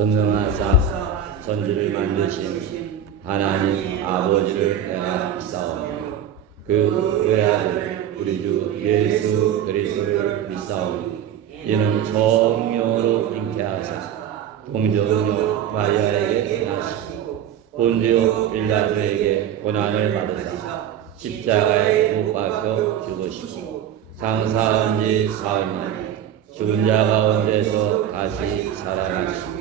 전능하사 천지를 만드신 하나님 아버지를 내가 믿사오며 그 외아들 우리 주 예수 그리스도를 믿사오니 이는 성령으로 잉태하사 동정녀 마리아에게 나시고 본디오 빌라도에게 고난을 받으사 십자가에 못 박혀 죽으시고 장사한 지 사흘 만에 죽은 자 가운데서 다시 살아나시고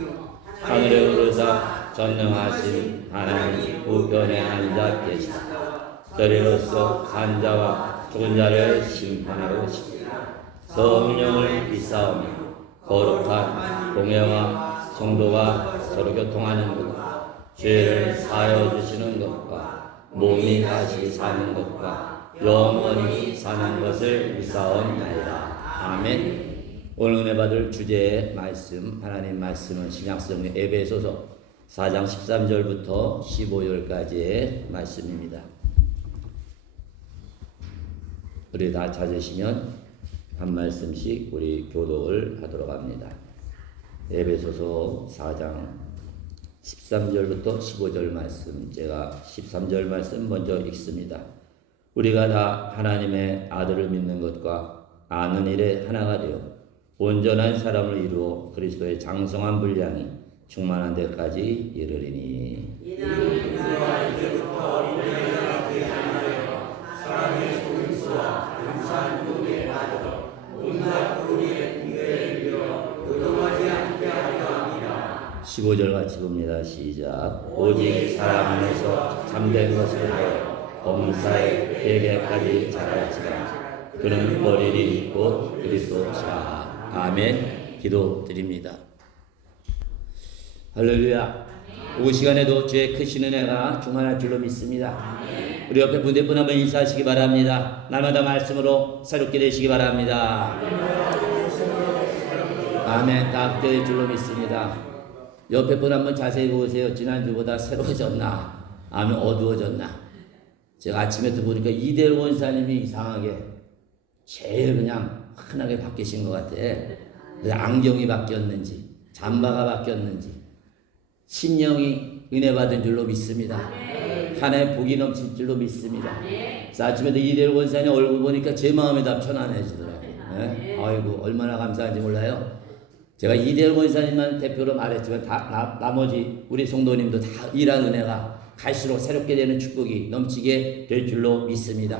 하늘에 오르사 전능하신 하나님 우편에 앉아 계시다. 저리로서 산자와 죽은 자를 심판하러 오시리라. 성령을 믿사오며 거룩한 공예와 성도가 서로 교통하는 것과 죄를 사하여 주시는 것과 몸이 다시 사는 것과 영원히 사는 것을 믿사옵나이다. 아멘. 오늘 은혜 받을 주제의 말씀, 하나님 말씀은 신약성경 에베소서 4장 13절부터 15절까지의 말씀입니다. 우리 다 찾으시면 한 말씀씩 우리 교독을 하도록 합니다. 에베소서 4장 13절부터 15절 말씀, 제가 13절 말씀 먼저 읽습니다. 우리가 다 하나님의 아들을 믿는 것과 아는 일에 하나가 되어 온전한 사람을 이루어 그리스도의 장성한 분량이 충만한 데까지 이르리니. 이는 그와 이제부터 어린아이가 되지 않으려 사랑의 소임수와 감사한 복에 빠져 온갖 우리의 궁대에 이르러 요동하지 않게 하려 합니다. 15절 같이 봅니다. 시작. 오직 사랑 안에서 참된 것을 하여 범사의 회개까지 자랄지라. 그는 머리니 곧 그리스도시라. 아멘. 기도드립니다. 할렐루야. 이 시간에도 주의 크신 은혜가 충만할 줄로 믿습니다. 우리 옆에 분대분 한번 인사하시기 바랍니다. 날마다 말씀으로 새롭게 되시기 바랍니다. 아멘. 다 될 줄로 믿습니다. 옆에 분 한번 자세히 보세요. 지난주보다 새로워졌나? 아멘. 어두워졌나? 제가 아침에도 보니까 이대일 원사님이 이상하게 제일 그냥 흔하게 바뀌신 것 같아. 안경이 바뀌었는지 잠바가 바뀌었는지 신령이 은혜 받은 줄로 믿습니다. 한해 복이 넘칠 줄로 믿습니다. 그래서 아침에도 이대일 원사님 얼굴 보니까 제 마음이 다 편안해지더라고요. 네? 아이고 얼마나 감사한지 몰라요. 제가 이대일 원사님만 대표로 말했지만 나머지 우리 성도님도 다 이런 은혜가 갈수록 새롭게 되는 축복이 넘치게 될 줄로 믿습니다.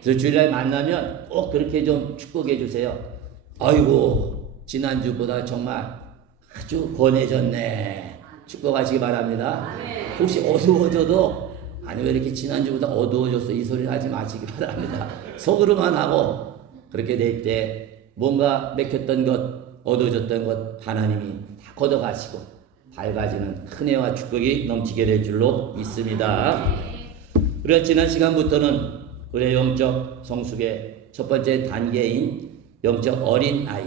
그래서 주일날 만나면 꼭 그렇게 좀 축복해 주세요. 아이고 지난주보다 정말 아주 권해졌네. 축복하시기 바랍니다. 혹시 어두워져도 아니 왜 이렇게 지난주보다 어두워졌어 이 소리를 하지 마시기 바랍니다. 속으로만 하고 그렇게 될 때 뭔가 맥혔던 것 어두워졌던 것 하나님이 다 걷어가시고 밝아지는 은혜와 축복이 넘치게 될 줄로 믿습니다. 우리가 지난 시간부터는 우리의 영적 성숙의 첫 번째 단계인 영적 어린아이,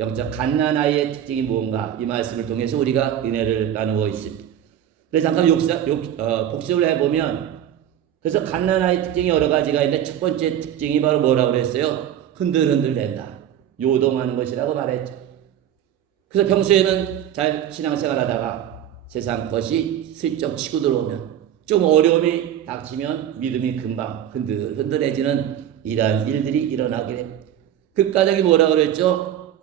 영적 갓난아이의 특징이 무엇인가 이 말씀을 통해서 우리가 은혜를 나누고 있습니다. 그래서 잠깐 복습을 해보면 그래서 갓난아이 특징이 여러 가지가 있는데 첫 번째 특징이 바로 뭐라고 그랬어요? 흔들흔들 된다. 요동하는 것이라고 말했죠. 그래서 평소에는 잘 신앙생활 하다가 세상 것이 슬쩍 치고 들어오면 좀 어려움이 닥치면 믿음이 금방 흔들흔들해지는 이러한 일들이 일어나게 됩니다. 그 까닭이 뭐라고 그랬죠?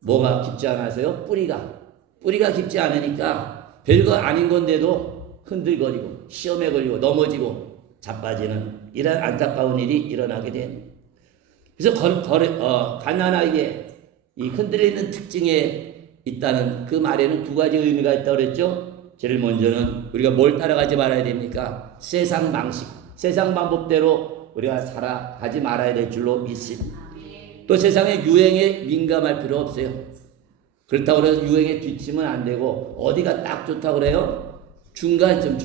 뭐가 깊지 않아서요? 뿌리가 깊지 않으니까 별거 아닌 건데도 흔들거리고 시험에 걸리고 넘어지고 자빠지는 이런 안타까운 일이 일어나게 됩니다. 그래서 갓난아이의 이 흔들리는 특징에 있다는 그 말에는 두 가지 의미가 있다고 그랬죠? 제일 먼저는 우리가 뭘 따라가지 말아야 됩니까? 세상 방식, 세상 방법대로 우리가 살아가지 말아야 될 줄로 믿습니다. 또 세상의 유행에 민감할 필요 없어요. 그렇다고 해서 유행에 뒤치면 안 되고 어디가 딱 좋다고 그래요? 중간쯤.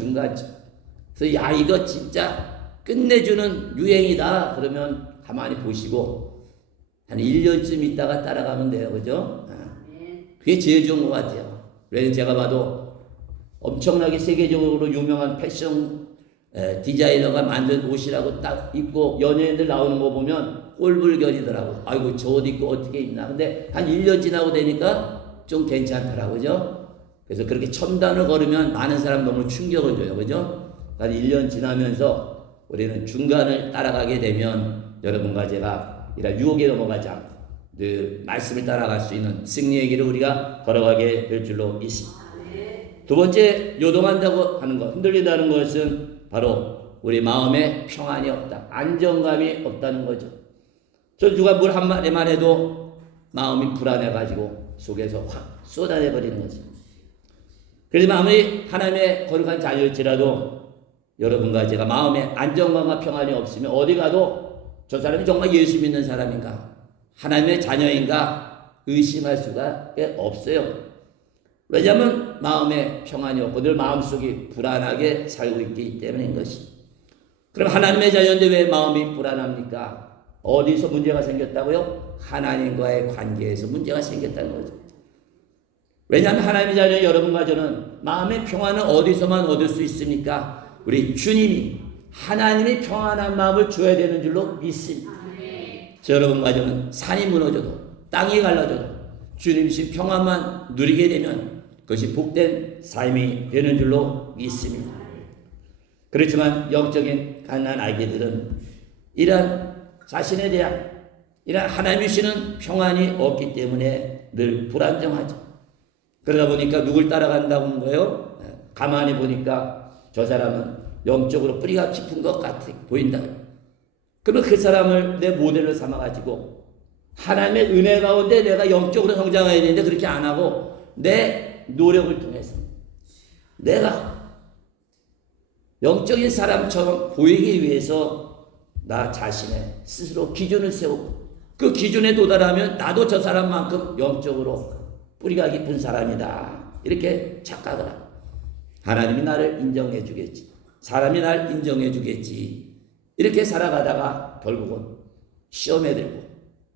그래서 야 이거 진짜 끝내주는 유행이다. 그러면 가만히 보시고 한 1년쯤 있다가 따라가면 돼요. 그죠? 그게 제일 좋은 것 같아요. 왜냐면 제가 봐도 엄청나게 세계적으로 유명한 패션 디자이너가 만든 옷이라고 딱 입고 연예인들 나오는 거 보면 꼴불견이더라고. 아이고 저 옷 입고 어떻게 입나. 근데 한 1년 지나고 되니까 좀 괜찮더라고요. 그래서 그렇게 첨단을 걸으면 많은 사람 너무 충격을 줘요. 그죠? 한 1년 지나면서 우리는 중간을 따라가게 되면 여러분과 제가 이런 유혹에 넘어가지 않고 늘 말씀을 따라갈 수 있는 승리의 길을 우리가 걸어가게 될 줄로 믿습니다. 두 번째, 요동한다고 하는 것, 흔들린다는 것은 바로 우리 마음에 평안이 없다, 안정감이 없다는 거죠. 저 누가 뭘 한마디만 해도 마음이 불안해가지고 속에서 확 쏟아내버리는 거죠. 그래서 아무리 하나님의 거룩한 자녀일지라도 여러분과 제가 마음에 안정감과 평안이 없으면 어디 가도 저 사람이 정말 예수 믿는 사람인가, 하나님의 자녀인가 의심할 수가 없어요. 왜냐하면 마음에 평안이 없고 늘 마음속이 불안하게 살고 있기 때문인 것이. 그럼 하나님의 자녀인데 왜 마음이 불안합니까? 어디서 문제가 생겼다고요? 하나님과의 관계에서 문제가 생겼다는 거죠. 왜냐하면 하나님의 자녀 여러분과 저는 마음의 평안은 어디서만 얻을 수 있습니까? 우리 주님이 하나님이 평안한 마음을 줘야 되는 줄로 믿습니다. 저 여러분과 저는 산이 무너져도 땅이 갈라져도 주님신 평안만 누리게 되면 그것이 복된 삶이 되는 줄로 믿습니다. 그렇지만 영적인 갓난 아기들은 이러한 자신에 대한 이러한 하나님이 주시는 평안이 없기 때문에 늘 불안정하죠. 그러다 보니까 누굴 따라간다고 하는 거예요? 가만히 보니까 저 사람은 영적으로 뿌리가 깊은 것 같아 보인다. 그러면 그 사람을 내 모델로 삼아가지고 하나님의 은혜 가운데 내가 영적으로 성장해야 되는데 그렇게 안 하고 내 노력을 통해서 내가 영적인 사람처럼 보이기 위해서 나 자신의 스스로 기준을 세우고 그 기준에 도달하면 나도 저 사람만큼 영적으로 뿌리가 깊은 사람이다, 이렇게 착각을 하고 하나님이 나를 인정해 주겠지, 사람이 날 인정해 주겠지, 이렇게 살아가다가 결국은 시험에 들고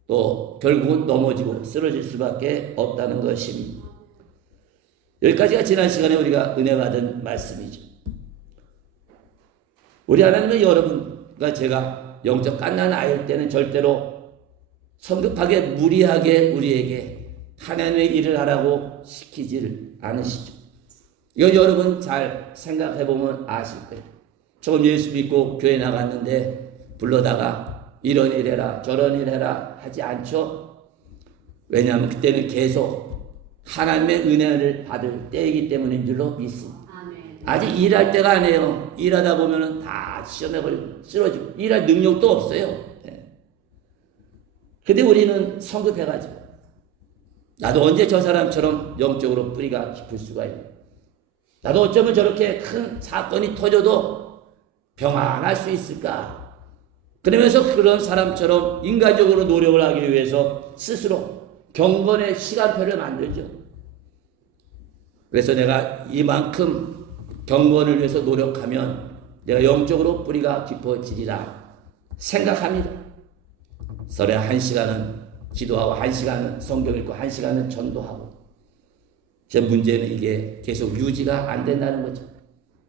또 결국은 넘어지고 쓰러질 수밖에 없다는 것입니다. 여기까지가 지난 시간에 우리가 은혜 받은 말씀이죠. 우리 하나님은 여러분과 제가 영적 갓난 아이일 때는 절대로 성급하게 무리하게 우리에게 하나님의 일을 하라고 시키지를 않으시죠. 이건 여러분 잘 생각해 보면 아실 거예요. 처음 예수 믿고 교회 나갔는데 불러다가 이런 일 해라 저런 일 해라 하지 않죠. 왜냐하면 그때는 계속 하나님의 은혜를 받을 때이기 때문인 줄로 믿습니다. 아직 일할 때가 아니에요. 일하다 보면은 다 시험에 걸리고 쓰러지고 일할 능력도 없어요. 근데 우리는 성급해가지고 나도 언제 저 사람처럼 영적으로 뿌리가 깊을 수가 있나, 나도 어쩌면 저렇게 큰 사건이 터져도 평안할 수 있을까, 그러면서 그런 사람처럼 인간적으로 노력을 하기 위해서 스스로 경건의 시간표를 만들죠. 그래서 내가 이만큼 경건을 위해서 노력하면 내가 영적으로 뿌리가 깊어지리라 생각합니다. 설에 1시간은 기도하고 1시간은 성경 읽고 1시간은 전도하고, 제 문제는 이게 계속 유지가 안 된다는 거죠.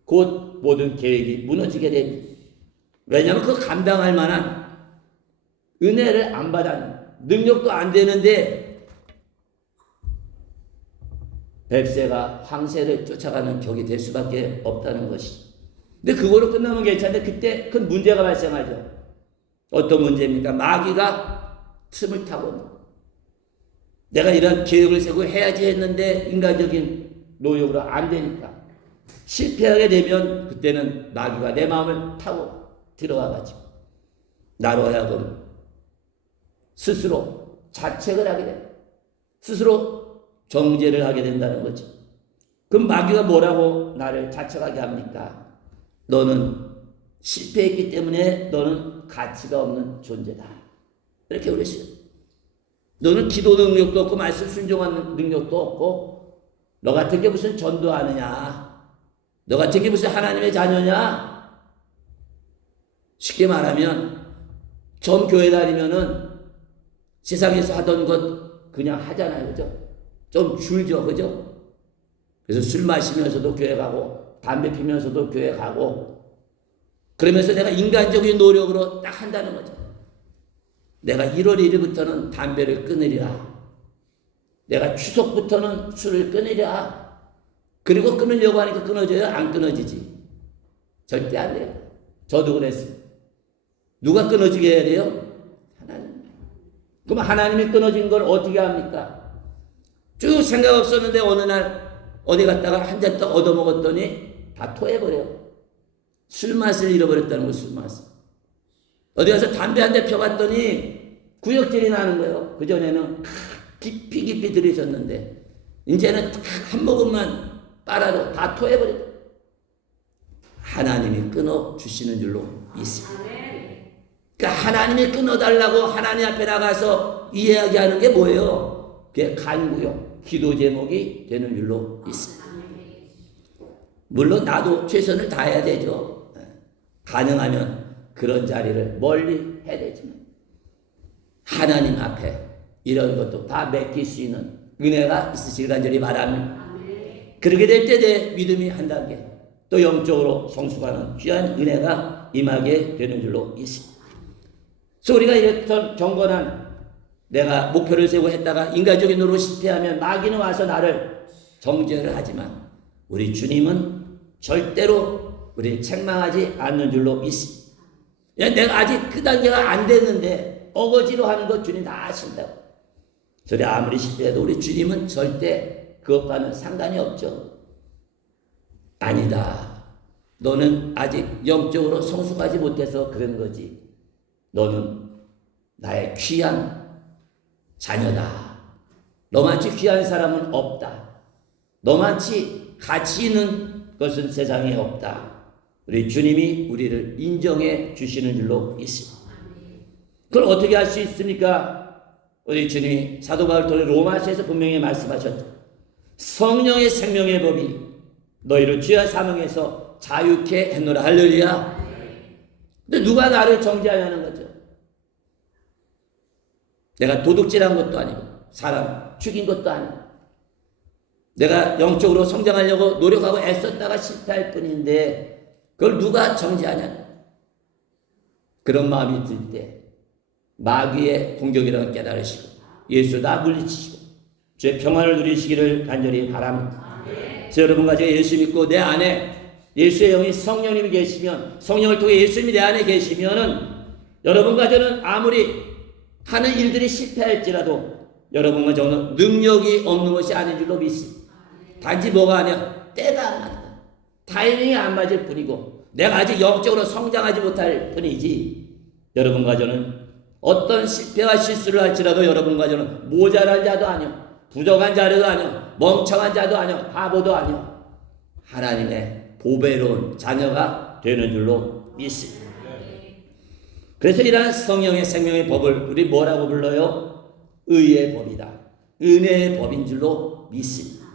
곧 모든 계획이 무너지게 됩니다. 왜냐하면 그 감당할 만한 은혜를 안 받았는, 능력도 안 되는데 백세가 황새를 쫓아가는 격이 될 수밖에 없다는 것이죠. 근데 그거로 끝나면 괜찮은데 그때 큰 문제가 발생하죠. 어떤 문제입니까? 마귀가 틈을 타고 내가 이런 계획을 세우고 해야지 했는데 인간적인 노력으로 안 되니까 실패하게 되면 그때는 마귀가 내 마음을 타고 들어와가지고 나로 하여금 스스로 자책을 하게 됩니다. 스스로 정죄를 하게 된다는 거죠. 그럼 마귀가 뭐라고 나를 자책하게 합니까? 너는 실패했기 때문에 너는 가치가 없는 존재다, 이렇게 그랬어요. 너는 기도 능력도 없고 말씀 순종하는 능력도 없고 너 같은 게 무슨 전도하느냐, 너 같은 게 무슨 하나님의 자녀냐. 쉽게 말하면 전 교회 다니면은 세상에서 하던 것 그냥 하잖아요, 그죠? 좀 줄죠, 그죠? 그래서 술 마시면서도 교회 가고 담배 피면서도 교회 가고 그러면서 내가 인간적인 노력으로 딱 한다는 거죠. 내가 1월 1일부터는 담배를 끊으리라, 내가 추석부터는 술을 끊으리라, 그리고 끊으려고 하니까 끊어져요? 안 끊어지지? 절대 안 돼요. 저도 그랬어요. 누가 끊어지게 해야 돼요? 하나님. 그럼 하나님이 끊어진 걸 어떻게 합니까? 쭉 생각 없었는데 어느 날 어디 갔다가 한 잔 더 얻어먹었더니 다 토해버려. 술 맛을 잃어버렸다는 거, 술 맛을. 어디 가서 담배 한 대 펴봤더니 구역질이 나는 거예요. 그전에는 깊이 들이셨는데 이제는 한 모금만 빨아도 다 토해버려. 하나님이 끊어주시는 줄로 믿습니다. 그러니까 하나님이 끊어달라고 하나님 앞에 나가서 이야기하는 게 뭐예요? 그게 간구요, 기도 제목이 되는 줄로 믿습니다. 물론 나도 최선을 다해야 되죠. 가능하면 그런 자리를 멀리 해야 되지만 하나님 앞에 이런 것도 다 맡길 수 있는 은혜가 있으시길 간절히 바랍니다. 그렇게 될 때 내 믿음이 한 단계 또 영적으로 성숙하는 귀한 은혜가 임하게 되는 줄로 믿습니다. 그래서 우리가 이랬던 경건한 내가 목표를 세우고 했다가 인간적인 노릇 실패하면 마귀는 와서 나를 정죄를 하지만 우리 주님은 절대로 우리를 책망하지 않는 줄로 믿습니다. 내가 아직 그 단계가 안 됐는데 어거지로 하는 것 주님 다 아신다고. 그래 아무리 실패해도 우리 주님은 절대 그것과는 상관이 없죠. 아니다. 너는 아직 영적으로 성숙하지 못해서 그런 거지. 너는 나의 귀한 자녀다. 너만치 귀한 사람은 없다. 너만치 가치 있는 것은 세상에 없다. 우리 주님이 우리를 인정해 주시는 줄로 믿습니다. 그걸 어떻게 할 수 있습니까? 우리 주님이 사도 바울 통해 로마서에서 분명히 말씀하셨죠. 성령의 생명의 법이 너희를 죄와 사망에서 자유케 했노라. 할렐루야. 근데 누가 나를 정죄하냐는 거죠. 내가 도둑질한 것도 아니고 사람 죽인 것도 아니고 내가 영적으로 성장하려고 노력하고 애썼다가 실패할 뿐인데 그걸 누가 정죄하냐. 그런 마음이 들 때 마귀의 공격이라는 걸 깨달으시고 예수 다 물리치시고 주의 평안을 누리시기를 간절히 바랍니다. 그래서 여러분과 제가 예수 믿고 내 안에 예수의 영이 성령님이 계시면 성령을 통해 예수님이 내 안에 계시면은 여러분과 저는 아무리 하는 일들이 실패할지라도 여러분과 저는 능력이 없는 것이 아닌 줄로 믿습니다. 단지 뭐가 아니야? 때가 안 맞다. 타이밍이 안 맞을 뿐이고 내가 아직 영적으로 성장하지 못할 뿐이지 여러분과 저는 어떤 실패와 실수를 할지라도 여러분과 저는 모자란 자도 아니요 부족한 자도 아니요 멍청한 자도 아니요 바보도 아니요 하나님의 보배로운 자녀가 되는 줄로 믿습니다. 그래서 이러한 성령의 생명의 법을 우리 뭐라고 불러요? 의의 법이다. 은혜의 법인 줄로 믿습니다.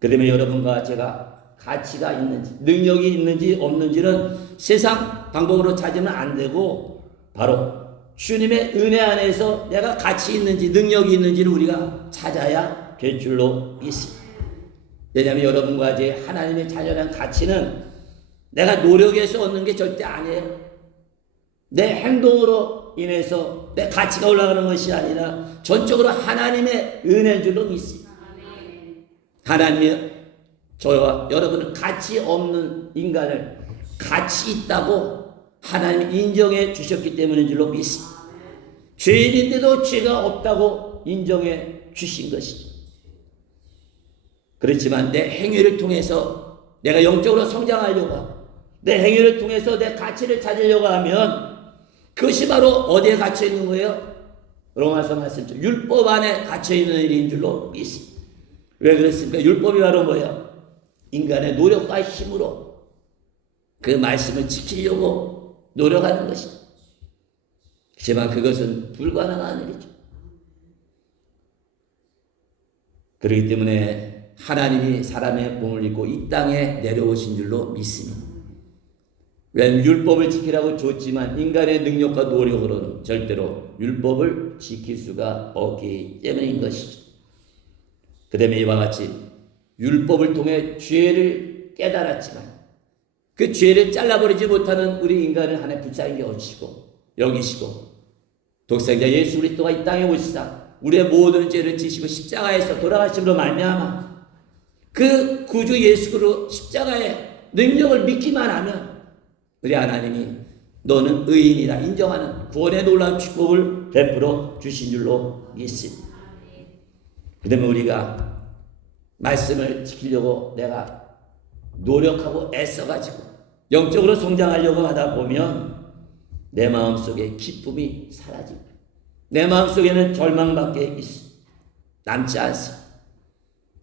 그 때문에 여러분과 제가 가치가 있는지 능력이 있는지 없는지는 세상 방법으로 찾으면 안 되고 바로 주님의 은혜 안에서 내가 가치 있는지 능력이 있는지를 우리가 찾아야 될 줄로 믿습니다. 왜냐하면 여러분과 제 하나님의 자녀란 가치는 내가 노력해서 얻는 게 절대 아니에요. 내 행동으로 인해서 내 가치가 올라가는 것이 아니라 전적으로 하나님의 은혜인 줄로 믿습니다. 하나님이 저와 여러분은 가치 없는 인간을 가치 있다고 하나님 인정해 주셨기 때문인 줄로 믿습니다. 죄인인데도 죄가 없다고 인정해 주신 것이죠. 그렇지만 내 행위를 통해서 내가 영적으로 성장하려고 하고 내 행위를 통해서 내 가치를 찾으려고 하면 그것이 바로 어디에 갇혀 있는 거예요? 로마서 말씀처럼 율법 안에 갇혀 있는 일인 줄로 믿습니다. 왜 그렇습니까? 율법이 바로 뭐예요? 인간의 노력과 힘으로 그 말씀을 지키려고 노력하는 것이죠. 하지만 그것은 불가능한 일이죠. 그렇기 때문에 하나님이 사람의 몸을 입고 이 땅에 내려오신 줄로 믿습니다. 왜냐하면 율법을 지키라고 줬지만 인간의 능력과 노력으로는 절대로 율법을 지킬 수가 없기 때문인 것이죠. 그 때문에 이와 같이 율법을 통해 죄를 깨달았지만 그 죄를 잘라버리지 못하는 우리 인간을 하나님 붙잡게 오시고 여기시고 독생자 예수 그리스도가 이 땅에 오시사 우리의 모든 죄를 지시고 십자가에서 돌아가심으로 말미암아 그 구주 예수 그리스도 십자가의 능력을 믿기만 하면 우리 하나님이 너는 의인이라 인정하는 구원의 놀라운 축복을 베풀어 주신 줄로 믿습니다. 그러면 우리가 말씀을 지키려고 내가 노력하고 애써가지고 영적으로 성장하려고 하다 보면 내 마음속에 기쁨이 사라지고 내 마음속에는 절망밖에 남지 않습니다.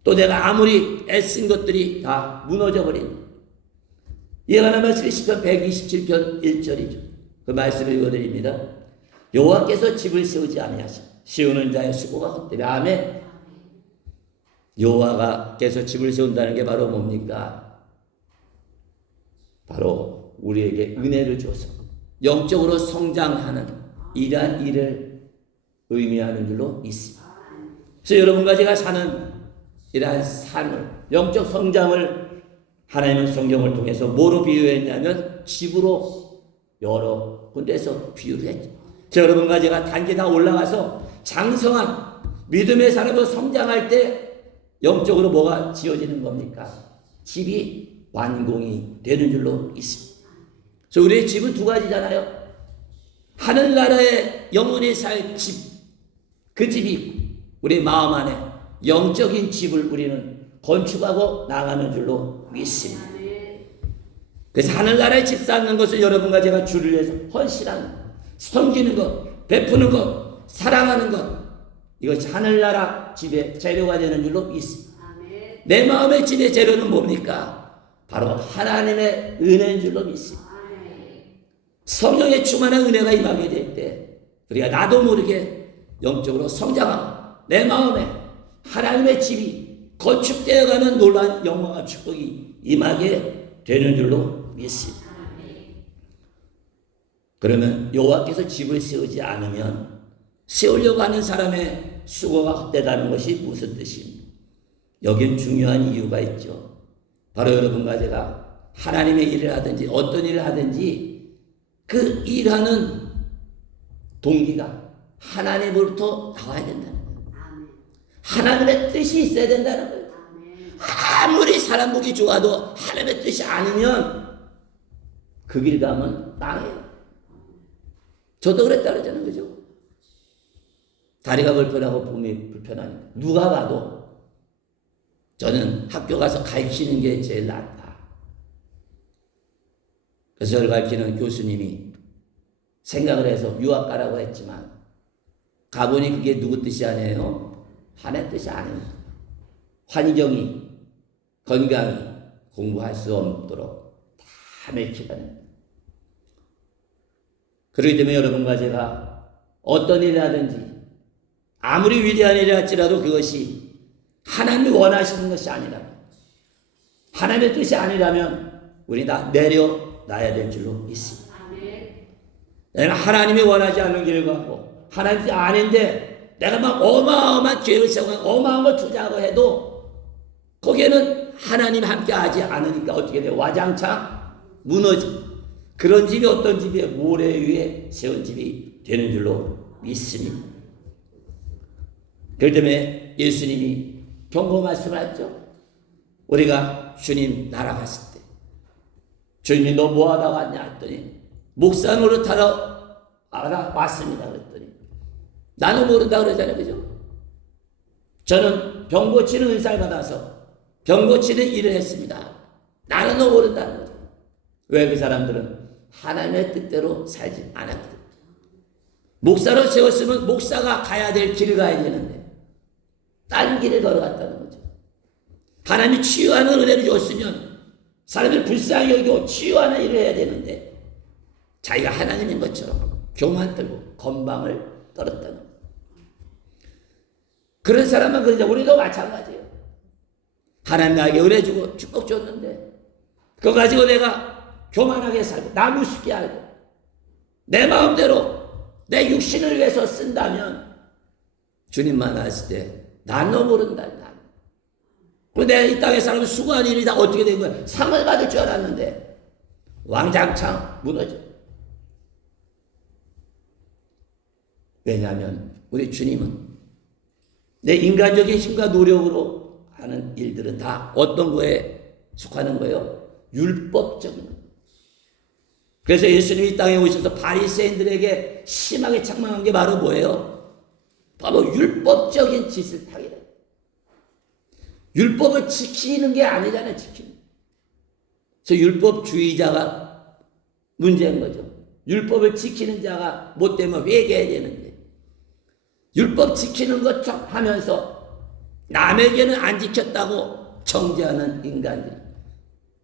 또 내가 아무리 애쓴 것들이 다 무너져 버린 이해가 하는 말씀이 시편 127편 1절이죠. 그 말씀을 읽어드립니다. 여호와께서 집을 세우지 아니하시고 세우는 자의 수고가 헛되리. 아멘. 여호와께서 집을 세운다는 게 바로 뭡니까? 바로 우리에게 은혜를 줘서 영적으로 성장하는 이러한 일을 의미하는 줄로 믿습니다. 그래서 여러분과 제가 사는 이러한 삶을 영적 성장을 하나님은 성경을 통해서 뭐로 비유했냐면 집으로 여러 군데에서 비유를 했죠. 여러분과 제가 단계 다 올라가서 장성한 믿음의 사람으로 성장할 때 영적으로 뭐가 지어지는 겁니까? 집이 완공이 되는 줄로 있습니다. 그래서 우리의 집은 두 가지잖아요. 하늘나라의 영원히 살 집, 그 집이 있고 우리 마음 안에 영적인 집을 우리는 건축하고 나가는 줄로 믿습니다. 그래서 하늘나라의 집 쌓는 것을 여러분과 제가 주를 위해서 헌신하는 것, 섬기는 것, 베푸는 것, 사랑하는 것, 이것이 하늘나라 집의 재료가 되는 줄로 믿습니다. 내 마음의 집의 재료는 뭡니까? 바로 하나님의 은혜인 줄로 믿습니다. 성령의 충만한 은혜가 임하게 될 때 우리가 나도 모르게 영적으로 성장하고 내 마음에 하나님의 집이 건축되어가는 놀라운 영광과 축복이 임하게 되는 줄로 믿습니다. 그러면 여호와께서 집을 세우지 않으면 세우려고 하는 사람의 수고가 헛되다는 것이 무슨 뜻입니까? 여긴 중요한 이유가 있죠. 바로 여러분과 제가 하나님의 일을 하든지 어떤 일을 하든지 그 일하는 동기가 하나님으로부터 나와야 된다는 거예요. 하나님의 뜻이 있어야 된다는 거예요. 아무리 사람 보기 좋아도 하나님의 뜻이 아니면 그 길 가면 망해요. 저도 그랬다 그러잖아요. 그죠? 다리가 불편하고 몸이 불편하니까 누가 봐도 저는 학교 가서 가르치는 게 제일 낫다. 그래서 저를 가르치는 교수님이 생각을 해서 유학 가라고 했지만 가보니 그게 누구 뜻이 아니에요? 하나님 뜻이 아닙니다. 환경이 건강히 공부할 수 없도록 다 맥히다는. 그렇기 때문에 여러분과 제가 어떤 일을 하든지 아무리 위대한 일을 할지라도 그것이 하나님이 원하시는 것이 아니라면 하나님의 뜻이 아니라면 우리 다 내려놔야 될 줄로 믿습니다. 내가 하나님이 원하지 않는 길을 가고 하나님이 아닌데 내가 막 어마어마한 계획을 세우고 어마어마한 걸 투자하고 해도 거기에는 하나님 함께 하지 않으니까 어떻게 돼요? 와장창 무너지. 그런 집이 어떤 집이에요? 모래 위에 세운 집이 되는 줄로 믿습니다. 그렇기 때문에 예수님이 경고 말씀을 했죠. 우리가 주님 날아갔을 때 주님이 너 뭐하다 왔냐 했더니 목사 노릇하러 왔습니다 그랬더니 나는 모른다 그러잖아요. 그죠? 저는 병 고치는 은사를 받아서 병 고치는 일을 했습니다. 나는 너 모른다는 거죠. 왜? 그 사람들은 하나님의 뜻대로 살지 않았거든. 목사로 세웠으면 목사가 가야 될 길을 가야 되는데 다른 길을 걸어갔다는 거죠. 하나님이 치유하는 은혜를 줬으면 사람을 불쌍히 여기고 치유하는 일을 해야 되는데 자기가 하나님인 것처럼 교만 떨고 건방을 떨었다는 거예요. 그런 사람만 그러자 우리도 마찬가지예요. 하나님 나에게 은혜 주고 축복 줬는데 그거 가지고 내가 교만하게 살고 나무쉽게 알고 내 마음대로 내 육신을 위해서 쓴다면 주님 만났을 때 난 너 모른다. 내가 이 땅에 살면 수고한 일이 다 어떻게 된 거야? 상을 받을 줄 알았는데 왕장창 무너져. 왜냐하면 우리 주님은 내 인간적인 힘과 노력으로 하는 일들은 다 어떤 거에 속하는 거예요? 율법적인 거. 그래서 예수님이 이 땅에 오셔서 바리새인들에게 심하게 책망한 게 바로 뭐예요? 바로 율법적인 짓을 하게 돼. 율법을 지키는 게 아니잖아요. 지키는. 그래서 율법주의자가 문제인 거죠. 율법을 지키는 자가 못 되면 회개해야 되는데 율법 지키는 것처럼 하면서 남에게는 안 지켰다고 정죄하는 인간들.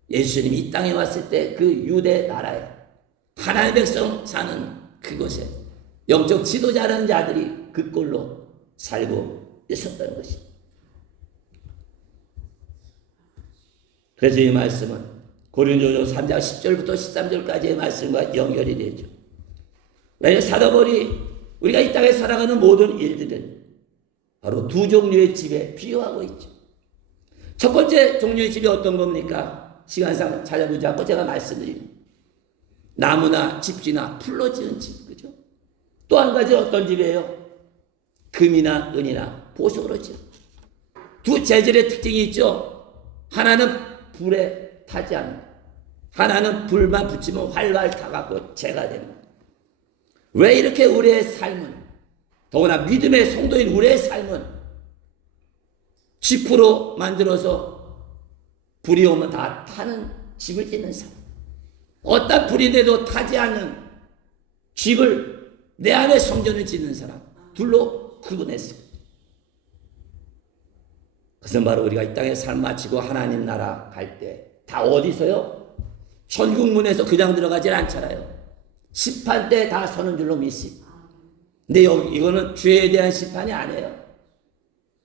예수님이 이 땅에 왔을 때 그 유대 나라에 하나님의 백성 사는 그곳에 영적 지도자라는 자들이 그 꼴로 살고 있었다는 것입니다. 그래서 이 말씀은 고린도서 3장 10절부터 13절까지의 말씀과 연결이 되죠. 왜냐하면 사도 바울이 우리가 이 땅에 살아가는 모든 일들은 바로 두 종류의 집에 비유하고 있죠. 첫 번째 종류의 집이 어떤 겁니까? 시간상 찾아보지 않고 제가 말씀드립니다. 나무나 집지나 풀로 지은 집, 그죠? 또 한 가지 어떤 집이에요? 금이나 은이나 보석으로 지은. 두 재질의 특징이 있죠. 하나는 불에 타지 않는, 하나는 불만 붙이면 활활 타갖고 재가 됩니다. 왜 이렇게 우리의 삶은, 더구나 믿음의 성도인 우리의 삶은 지프로 만들어서 불이 오면 다 타는 집을 짓는 사람, 어떤 불인데도 타지 않는 집을 내 안에 성전을 짓는 사람 둘로 구분했습니다. 그것은 바로 우리가 이 땅에 삶 마치고 하나님 나라 갈 때 다 어디서요? 천국문에서 그냥 들어가질 않잖아요. 심판 때 다 서는 줄로 믿습니다. 근데 이거는 죄에 대한 심판이 아니에요.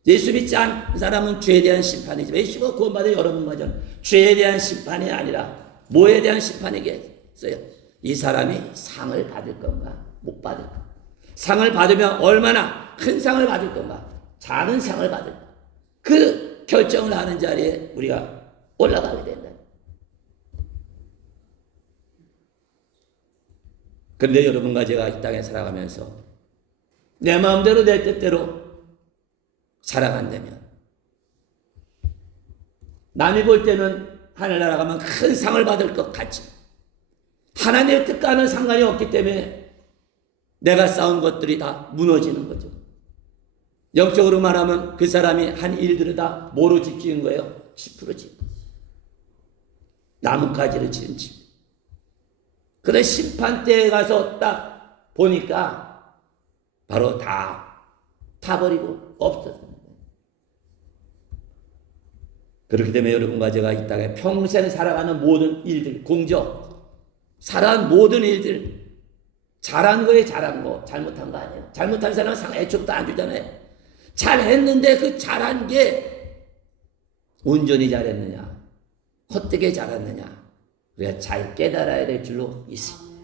예수 믿지 않은 사람은 죄에 대한 심판이지. 예수가 구원받은 여러분 가정 죄에 대한 심판이 아니라 뭐에 대한 심판이겠어요? 이 사람이 상을 받을 건가 못 받을 건가. 상을 받으면 얼마나 큰 상을 받을 건가 작은 상을 받을 건가. 그 결정을 하는 자리에 우리가 올라가게 된다. 그런데 여러분과 제가 이 땅에 살아가면서 내 마음대로 내 뜻대로 살아간다면 남이 볼 때는 하늘나라 가면 큰 상을 받을 것 같지 하나님의 뜻과는 상관이 없기 때문에 내가 쌓은 것들이 다 무너지는 거죠. 영적으로 말하면 그 사람이 한 일들을 다 뭐로 집 지은 거예요? 10% 집. 나뭇가지를 지은 집. 그래 심판대에 가서 딱 보니까 바로 다 타버리고 없어졌습니다. 그렇기 때문에 여러분과 제가 이 땅에 평생 살아가는 모든 일들, 공적, 살아간 모든 일들, 잘한 거에 잘한 거, 잘못한 거 아니에요. 잘못한 사람은 상 애초부터 안 주잖아요. 잘했는데 그 잘한 게 온전히 잘했느냐, 헛되게 잘했느냐, 우리가 잘 깨달아야 될 줄로 있습니다.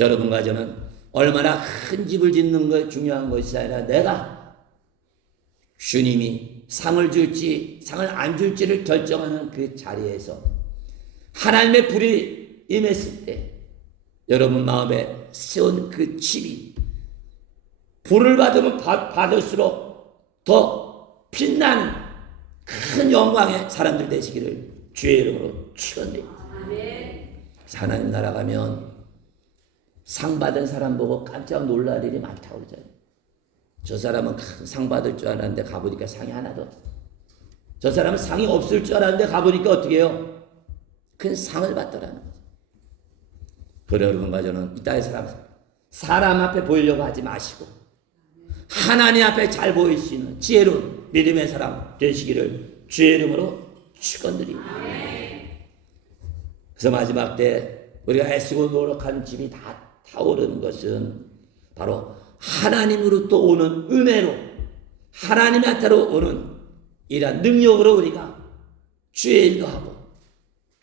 여러분과 저는 얼마나 큰 집을 짓는 거 중요한 것이 아니라 내가 주님이 상을 줄지 상을 안 줄지를 결정하는 그 자리에서 하나님의 불이 임했을 때 여러분 마음에 세운 그 집이 불을 받으면 받을수록 더 빛나는 큰 영광의 사람들 되시기를 주의 이름으로 축원드립니다. 하나님 나라 가면 상 받은 사람 보고 깜짝 놀랄 일이 많다고 그러잖아요. 저 사람은 큰 상 받을 줄 알았는데 가보니까 상이 하나도 없어. 저 사람은 상이 없을 줄 알았는데 가보니까 어떻게 해요? 큰 상을 받더라는 거죠. 그래 여러분과 저는 이 땅에 사람 앞에 보이려고 하지 마시고 하나님 앞에 잘 보일 수 있는 지혜로운 믿음의 사람 되시기를 주의 이름으로 축원드립니다. 그래서 마지막 때 우리가 애쓰고 노력한 집이 다 타오르는 것은 바로 하나님으로부터 오는 은혜로 하나님한테로 오는 이러한 능력으로 우리가 주의 일도 하고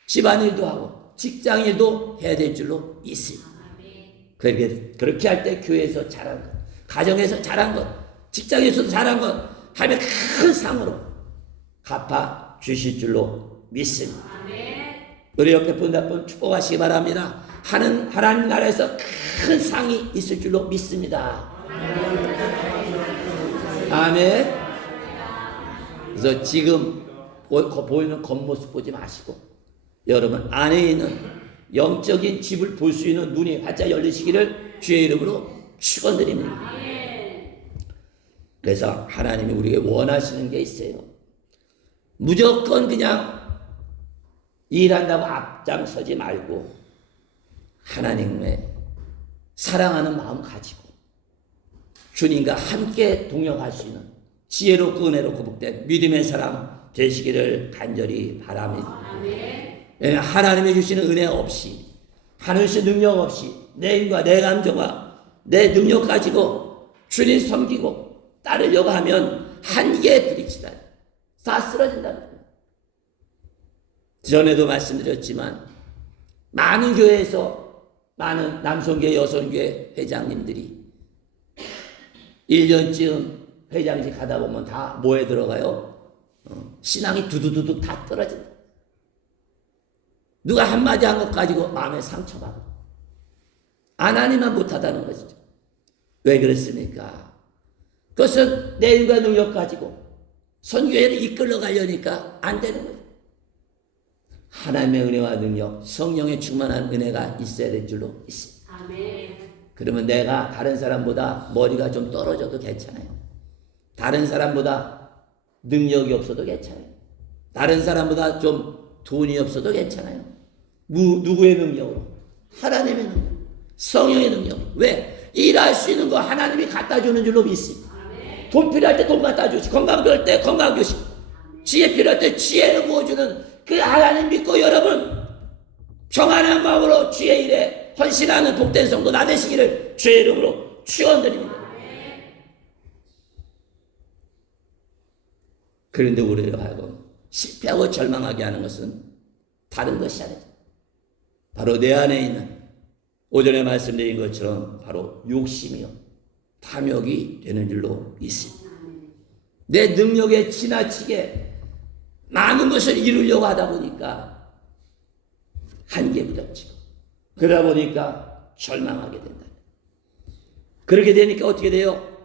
집안일도 하고 직장일도 해야 될 줄로 있습니다. 그렇게 할 때 교회에서 잘한 것, 가정에서 잘한 것, 직장에서도 잘한 것 하면 큰 상으로 갚아 주실 줄로 믿습니다. 우리 옆에 분 축복하시기 바랍니다. 하나님 나라에서 큰 상이 있을 줄로 믿습니다. 아멘. 그래서 지금 보이는 겉모습 보지 마시고 여러분 안에 있는 영적인 집을 볼 수 있는 눈이 활짝 열리시기를 주의 이름으로 축원드립니다. 그래서 하나님이 우리에게 원하시는 게 있어요. 무조건 그냥 일한다고 앞장서지 말고 하나님의 사랑하는 마음 가지고 주님과 함께 동역할 수 있는 지혜롭고 은혜롭고 복된 믿음의 사람 되시기를 간절히 바랍니다. 왜냐하면 하나님이 주시는 은혜 없이 하늘의 능력 없이 내 힘과 내 감정과 내 능력 가지고 주님 섬기고 따르려고 하면 한계에 부딪히다 다 쓰러진다는 거예요. 전에도 말씀드렸지만 많은 교회에서 많은 남성교회 여성교회 회장님들이 1년쯤 회장직 하다 보면 다 뭐에 들어가요? 신앙이 두두두둑 다 떨어진다. 누가 한마디 한 것 가지고 마음에 상처받고 안 하니만 못하다는 것이죠. 왜 그렇습니까? 그것은 내 힘과 능력 가지고 선교회를 이끌어 가려니까 안 되는 거예요. 하나님의 은혜와 능력, 성령의 충만한 은혜가 있어야 될 줄로 있습니다. 아멘. 그러면 내가 다른 사람보다 머리가 좀 떨어져도 괜찮아요. 다른 사람보다 능력이 없어도 괜찮아요. 다른 사람보다 좀 돈이 없어도 괜찮아요. 누구의 능력으로? 하나님의 능력, 성령의 능력. 왜? 일할 수 있는 거 하나님이 갖다 주는 줄로 믿습니다. 돈 필요할 때 돈 갖다 주시고 건강 필요할 때 건강 주시고 지혜 필요할 때 지혜를 부어주는 그 하나님 믿고 여러분 평안한 마음으로 주의 일에 헌신하는 복된 성도 나 되시기를 주의 이름으로 축원드립니다. 그런데 우리를 하여금 실패하고 절망하게 하는 것은 다른 것이 아니죠. 바로 내 안에 있는 오전에 말씀드린 것처럼 바로 욕심이요 탐욕이 되는 줄로 있습니다. 내 능력에 지나치게 많은 것을 이루려고 하다 보니까 한계에 부딪히고 그러다 보니까 절망하게 된다. 그렇게 되니까 어떻게 돼요?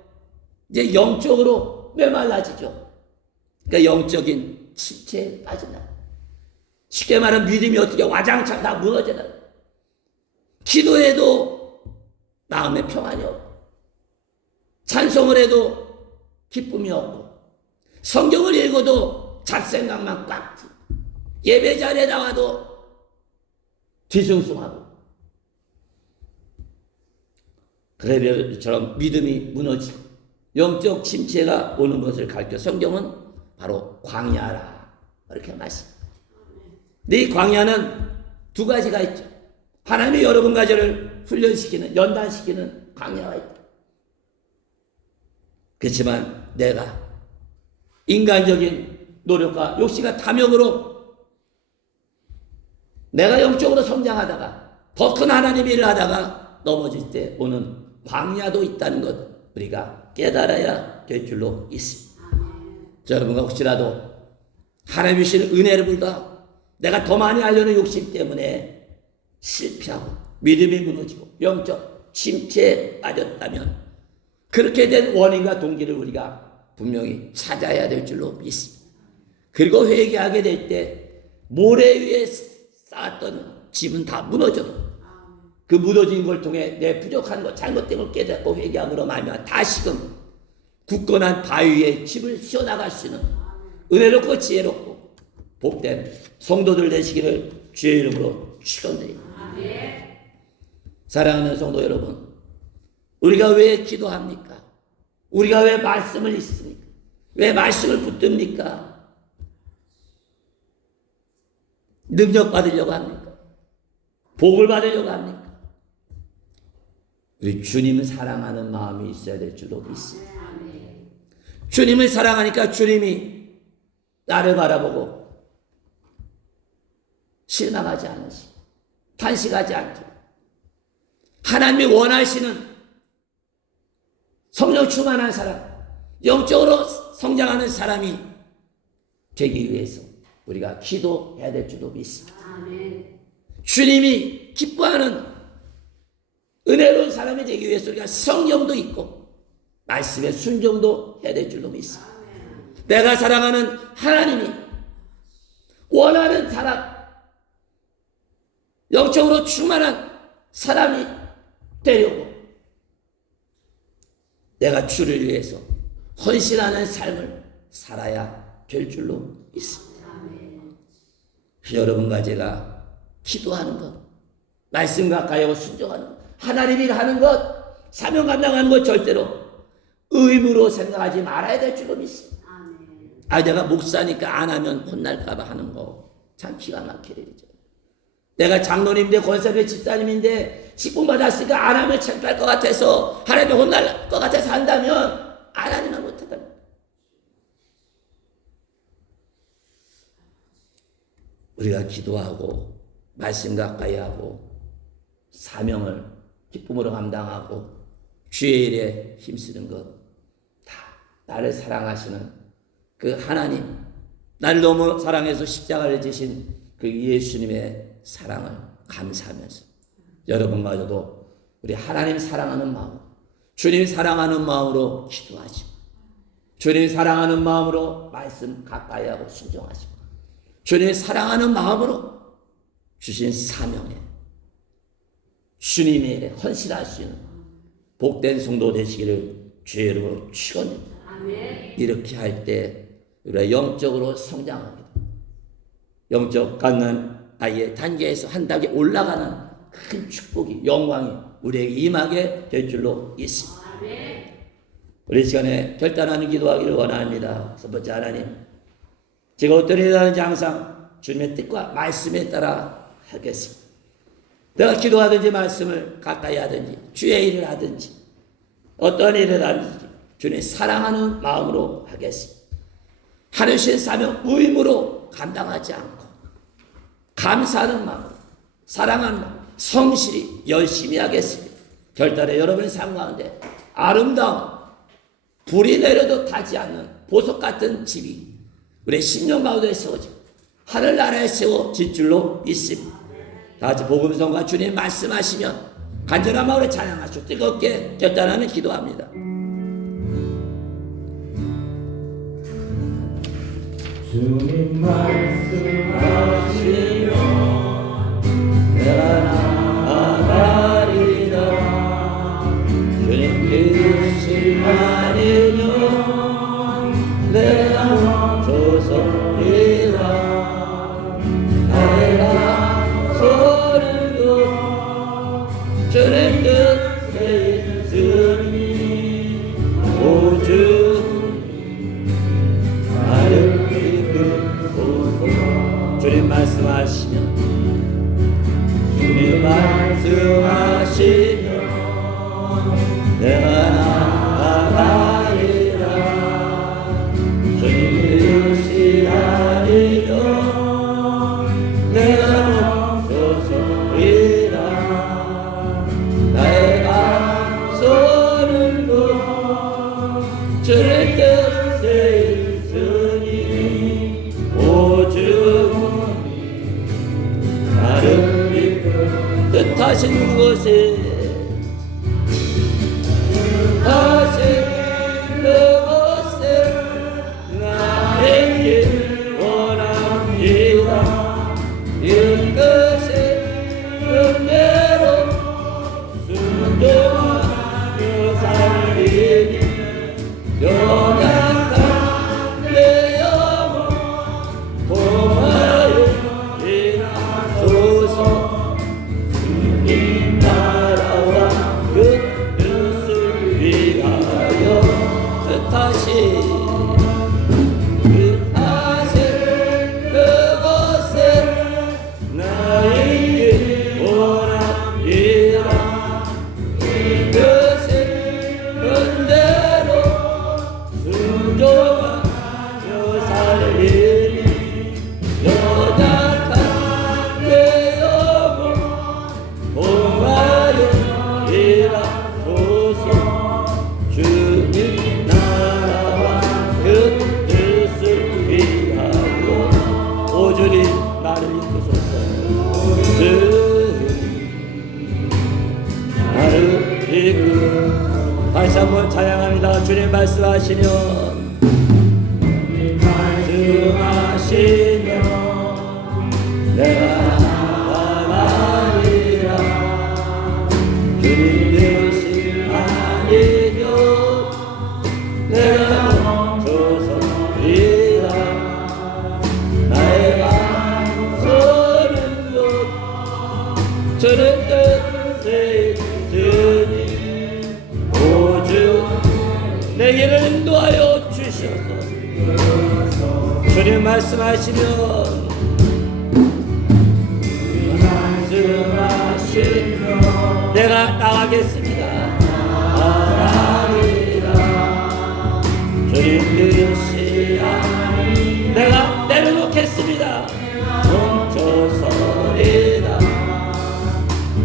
이제 영적으로 메말라지죠. 그러니까 영적인 침체에 빠진다. 쉽게 말하면 믿음이 어떻게 와장창 다 무너져나. 기도해도 마음에 평안이 없고 찬송을 해도 기쁨이 없고 성경을 읽어도 잡생각만 꽉 차. 예배 자리에 나와도 뒤숭숭하고 그래처럼 믿음이 무너지고 영적 침체가 오는 것을 가르쳐 성경은 바로 광야라 이렇게 말씀합니다. 근데 이 광야는 두 가지가 있죠. 하나님이 여러분 가정을 훈련시키는 연단시키는 광야가 있다. 그렇지만 내가 인간적인 노력과 욕심과 탐욕으로 내가 영적으로 성장하다가 더 큰 하나님의 일을 하다가 넘어질 때 오는 광야도 있다는 것 우리가 깨달아야 될 줄로 있습니다. 여러분과 혹시라도 하나님이 주시는 은혜를 불가 내가 더 많이 하려는 욕심 때문에 실패하고 믿음이 무너지고 영적 침체에 빠졌다면 그렇게 된 원인과 동기를 우리가 분명히 찾아야 될 줄로 믿습니다. 그리고 회개하게 될 때 모래 위에 쌓았던 집은 다 무너져도 그 무너진 걸 통해 내 부족한 것 잘못된 걸 깨닫고 회개함으로 말미암아 다시금 굳건한 바위 위에 집을 씌워나갈 수 있는 은혜롭고 지혜롭고 복된 성도들 되시기를 주의 이름으로 축원드립니다. 사랑하는 성도 여러분, 우리가 왜 기도합니까? 우리가 왜 말씀을 읽습니까? 왜 말씀을 붙듭니까? 능력 받으려고 합니까? 복을 받으려고 합니까? 우리 주님을 사랑하는 마음이 있어야 될 줄로 믿습니다. 주님을 사랑하니까 주님이 나를 바라보고 실망하지 않으시고 탄식하지 않도록 하나님이 원하시는 성령 충만한 사람, 영적으로 성장하는 사람이 되기 위해서 우리가 기도해야 될 줄도 믿습니다. 주님이 기뻐하는 은혜로운 사람이 되기 위해서 우리가 성령도 있고 말씀의 순종도 해야 될 줄로 믿습니다. 내가 사랑하는 하나님이 원하는 사람, 영적으로 충만한 사람이 되려고 내가 주를 위해서 헌신하는 삶을 살아야 될 줄로 믿습니다. 여러분과 제가 기도하는 것, 말씀 가까이 하고 순종하는 것, 하나님이 하는 것, 사명 감당하는 것 절대로 의무로 생각하지 말아야 될 줄로 믿습니다. 내가 목사니까 안 하면 혼날까 봐 하는 거 참 기가 막히게 되죠. 내가 장로님인데 권사님의 집사님인데 직분 받았으니까 안 하면 창피할 것 같아서 하나님이 혼날 것 같아서 한다면 안 하니만 못하다. 우리가 기도하고 말씀 가까이 하고 사명을 기쁨으로 감당하고 주의 일에 힘쓰는 것 다 나를 사랑하시는 그 하나님, 나를 너무 사랑해서 십자가를 지신 그 예수님의 사랑을 감사하면서 여러분마저도 우리 하나님 사랑하는 마음, 주님 사랑하는 마음으로 기도하시고 주님 사랑하는 마음으로 말씀 가까이 하고 순종하시고 주님 사랑하는 마음으로 주신 사명에 주님의 일에 헌신할 수 있는 복된 성도 되시기를 주의 이름으로 축원합니다. 이렇게 할 때 우리가 영적으로 성장합니다. 영적 갓난 아이의 단계에서 한 단계 올라가는 큰 축복이, 영광이 우리에게 임하게 될 줄로 믿습니다. 우리 시간에 결단하는 기도하기를 원합니다. 첫 번째, 하나님, 제가 어떤 일을 하는지 항상 주님의 뜻과 말씀에 따라 하겠습니다. 내가 기도하든지 말씀을 가까이 하든지 주의 일을 하든지 어떤 일을 하든지 주님 사랑하는 마음으로 하겠습니다. 하늘신 사명 의무로 감당하지 않고 감사하는 마음, 사랑하는 마음, 성실히 열심히 하겠습니다. 결단에 여러분의 삶 가운데 아름다운 불이 내려도 타지 않는 보석 같은 집이 우리의 심령 가운데 세워지고 하늘나라에 세워질 줄로 믿습니다. 다 같이 복음성과 주님 말씀하시면 간절한 마음으로 찬양하시고 뜨겁게 결단하는 기도합니다. 주님 말씀하시면 내가 나아가리라. 주님 뜻이 아니면 내가 조소리라. 내가 소리도 주님 뜻에 있으니 오주 나를 주님 말씀하시면 주님 말씀하시면 내가 나아가리라. 주님 뜻이 아니면 내가 멈춰서리라. 나의 앞서는 것 주님 뜻에 있으니 오주 나를 뜻하신 그곳에 뜻하신 그곳에 나에게 원합니다. 이끝에 은혜로 순종하며 살리니 연약한 내 영혼 고마요 일하소서. 주님 나라와 그 뜻을 위하여 뜻하신 그곳에 나에게 원합니다. 이 뜻의 은혜로 순종하며 살리니 연약한 내 영혼 공하여 일하소서. 주님 나라와 그 뜻을 위하여 오주님 나를 이끄소서. 주님 나를 이끌어. 다시 한번 찬양합니다. 주님 말씀하시면 내게를 인도하여 주시옵소서. 주님 말씀하시면 내가 나가겠습니다. 나가리라. 주님 들으시야 내가 내려놓겠습니다. 멈춰서리라.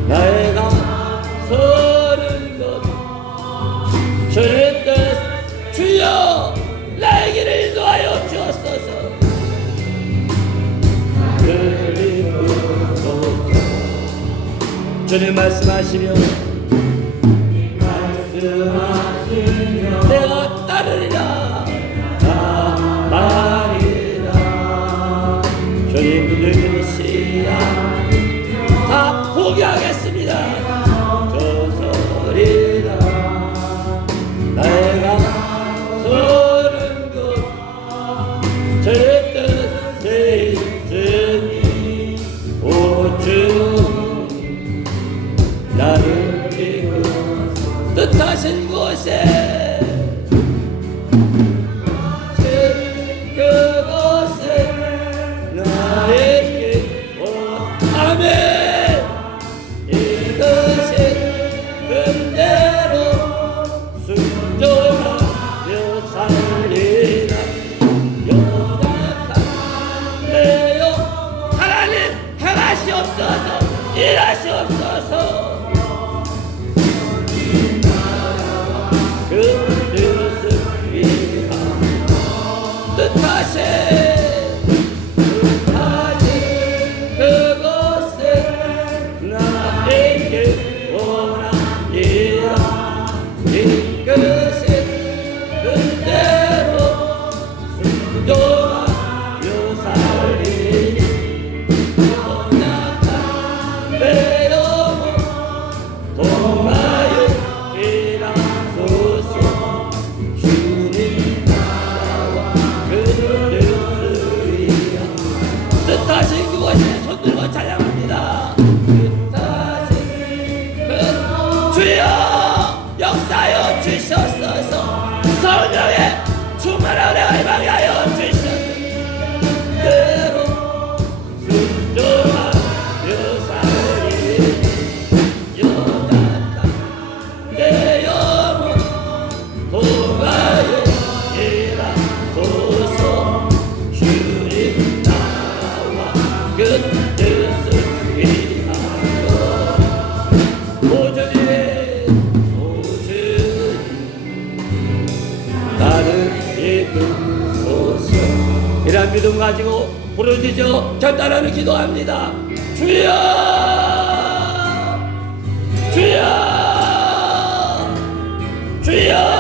내가 서는 것 주님 뜻 주여 나의 길을 인도하여 주옵소서. 주님 말씀하시며 내가 따르리라. 나가리라. 주님 들으시야 다 포기하겠습니다. 저서리라. 내가 서는 것 주의 뜻에 있으니 오주 나를 이끌어 뜻하신 곳에 그곳에 나에게 아멘. 이것이 그대로 순종하며 살리라. 연약한 내요 하나님 행하시옵소서. 일하시옵소서. 그 뜻을 위하여 뜻하신 그곳에 나에게 원하리라. 이끄신 그대로 순종하며 살리니 연약한 내 영혼 도마여 일하소서. 주님 나라와 그 뜻을 위하여 뜻하신 그곳에 손들고 찬양합니다. 뜻하신 그 주여 역사하여 주셨소서. 성령의 충만한 은혜가 임하여 주셨소서. 그대로 순종하며 살리니 연약한 내 영혼 도가여 일하소서. 주님 나라와 그 뜻을 위하여 오주님 나를 이끌소서. 이런 믿음 가지고 부르짖어 결단하는 기도합니다. 주여 주여 주여